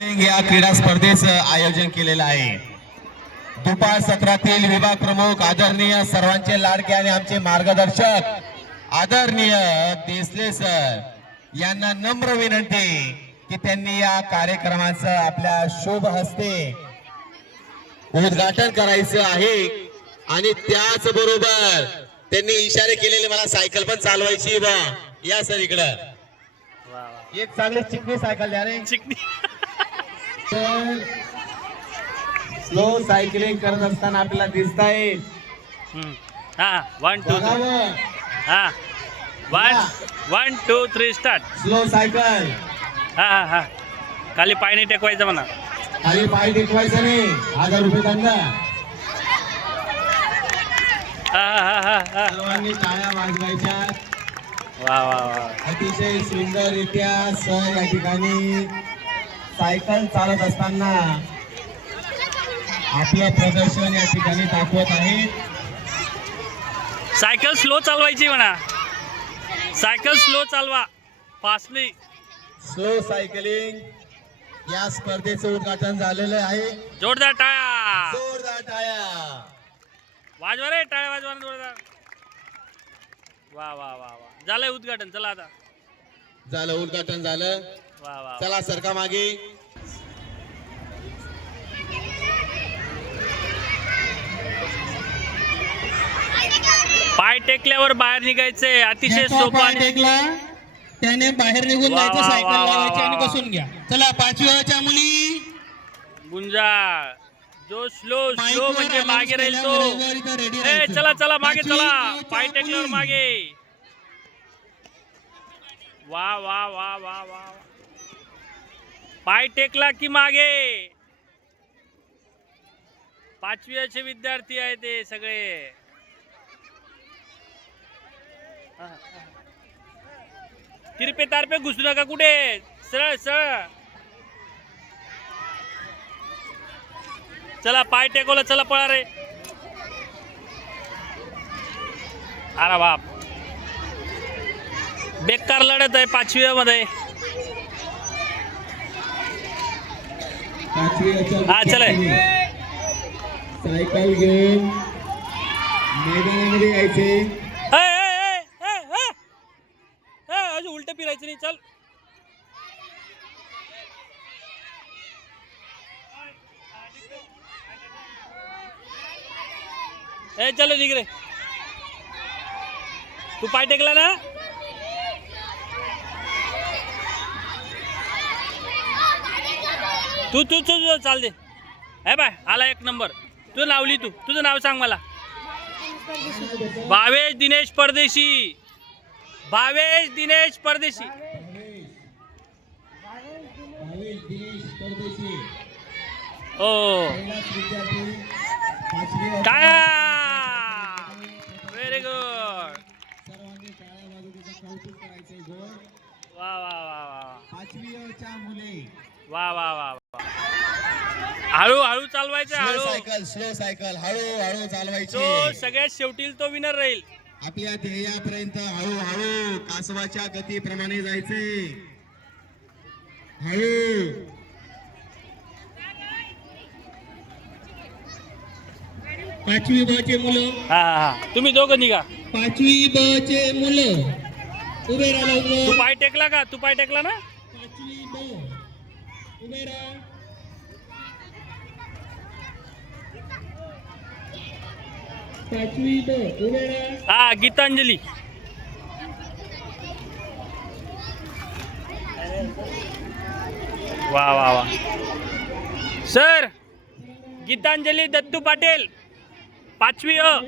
या क्रीडा स्पर्धेचं आयोजन केलेलं आहे. दुपार सत्रातील विभाग प्रमुख आदरणीय सर्वांचे लाडके आणि आमचे मार्गदर्शक आदरणीय देसले सर यांना नम्र विनंती की त्यांनी या कार्यक्रमाचं आपल्या शुभ हस्ते उद्घाटन करायचं आहे. आणि त्याच बरोबर त्यांनी इशारे केलेले मला सायकल पण चालवायची बा या सर इकडं. एक चांगली चिकनी सायकल द्या रे. चिकनी. स्लो सायकलिंग करत असताना आपल्याला दिसत हम्म. हा वन टू हा. One one two three start slow cycle हा हा हा. खाली पाय नाही टेकवायचं म्हणा. खाली पाय टेकवायचं नाही. हजार रुपये दंड. हा हा हा हा सर्वांनी टाळ्या वाजवायच्या. वा वा वा. अतिशय सुंदररित्या सर या ठिकाणी. सायकल चालत असताना आपलं प्रदर्शन या ठिकाणी दाखवत आहेत. सायकल स्लो चालवायची म्हणा. सायकल स्लो चालवा. फास्ट नाही स्लो सायकलिंग या स्पर्धेचं उद्घाटन झालेलं आहे. जोरदार टाळ्या. जोरदार टाळ्या. वाजवा रे टाळ्या वाजवा जोरदार. वा वा वा वा. झालंय उद्घाटन. चला आता. झालं उद्घाटन झालं. चला सरका मागे. पाय टेकल्यावर बाहेर निघायचंय. अतिशय सोपं टेकला. त्याने बाहेर निघून जायचं सायकल लावायची आणि. बसून घ्या. चला पाचवी वयाच्या मुली गुंजाळ जो स्लो स्लो म्हणजे मागे राहील तो. ए. चला चला मागे चला. पाय टेकल्यावर. मागे. वा वा वा वा वा. पाय टेकला की मागे. पाचव्याचे विद्यार्थी आहे ते सगळे. तिरपे तारपे घुसू नका कुठे. सरळ सरळ. चला पाय टेकवलं चला पळा रे. अरे बाप. बेकार लढत आहे पाचव्या मध्ये हा, चला. सायकल घेऊन मैदानामध्ये यायचे. उलट फिरायचं नाही चल. ए चलो निघ रे. तू पाय टेकला ना? तू तू तू तू चाल दे. हे बाय आला एक नंबर. तू लावली तू. तुझं नाव सांग मला. भावेश दिनेश परदेशी. भावेश दिनेश परदेशी. वर्षाचा काय व्हेरी गुड वा वा वा वा वा वा वा वा. हळू हळू चालवायचं स्लो हळू. सायकल स्लो सायकल हळू हळू तो चालवायची सगळ्यात शेवटी तो विनर राहील. आपल्या ध्येयापर्यंत हळूहळू कासवाच्या गतीप्रमाणे जायचे. हळू. पाचवी ब चे मुलं. हा हा हा. तुम्ही दोघं निघा. पाचवी ब चे मुलं. उभे राहा तू पाय टेकला का? तू पाय टेकला ना? पाचवी ब उभे राहा पाचवी ब उभे राहा हा गीतांजली. वा वा वा. सर गीतांजली दत्तू पाटील. पाचवी अ.